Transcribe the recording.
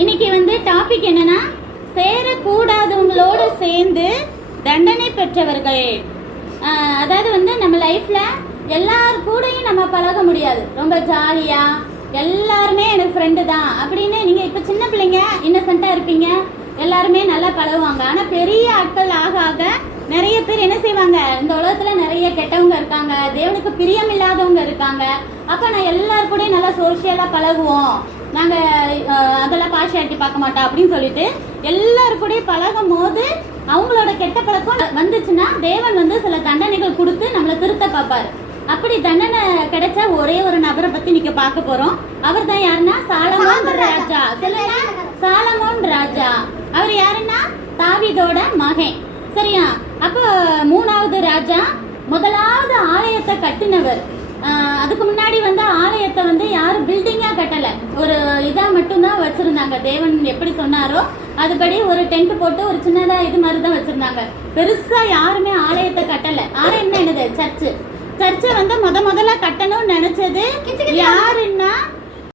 இன்னைக்கு வந்து டாபிக் என்னன்னா, சேரக்கூடாதவங்களோட சேர்ந்து தண்டனை பெற்றவர்கள். அதாவது வந்து நம்ம லைஃப்ல எல்லார் கூடயும் நம்ம பழக முடியாது. ரொம்ப ஜாலியா எல்லாருமே எனக்கு ஃப்ரெண்டு தான் அப்படின்னு நீங்க இப்ப சின்ன பிள்ளைங்க இன்னசென்ட்டா இருப்பீங்க, எல்லாருமே நல்லா பழகுவாங்க. ஆனா பெரிய ஆட்கள் ஆக ஆக நிறைய பேர் என்ன செய்வாங்க, இந்த உலகத்துல நிறைய கெட்டவங்க இருக்காங்க, தேவனுக்கு பிரியம் இல்லாதவங்க இருக்காங்க. அப்ப நான் எல்லாரும் கூட நல்லா சோசியலா பழகுவோம், நாங்க அதெல்லாம் பார்ஷியாலிட்டி பார்க்க மாட்டோம் அப்படின்னு சொல்லிட்டு எல்லாரும் கூட பழகும் போது அவங்களோட கெட்ட பழக்கம் வந்துச்சுன்னா தேவன் வந்து சில தண்டனைகள் கொடுத்து நம்மளை திருத்த பார்ப்பாரு. அப்படி தண்டனை கிடைச்சா ஒரே ஒரு நபரை பத்தி நீங்க பார்க்க போறோம். அவர் தான் யாருன்னா சாலமோன் ராஜா. சொல்லுங்க, சாலமோன் ராஜா. அவர் யாருன்னா தாவீதோட மகன். சரியா? அப்ப மூணாவது ராஜா முதலாவது ஆலயத்தை கட்டினவர். அதுக்கு முன்னாடி வந்து ஆலயத்தை வந்து யாரும் பில்டிங்கா கட்டல, ஒரு இதா மட்டும்தான் வச்சிருந்தாங்க. தேவன் எப்படி சொன்னாரோ அதுபடி ஒரு டென்ட் போட்டு ஒரு சின்னதா இது மாதிரிதான் வச்சிருந்தாங்க. பெருசா யாருமே ஆலயத்தை கட்டல. ஆலயம்னா என்னது? சர்ச்சு. சர்ச்சை வந்து முதல்ல கட்டணும்னு நினைச்சது யாருன்னா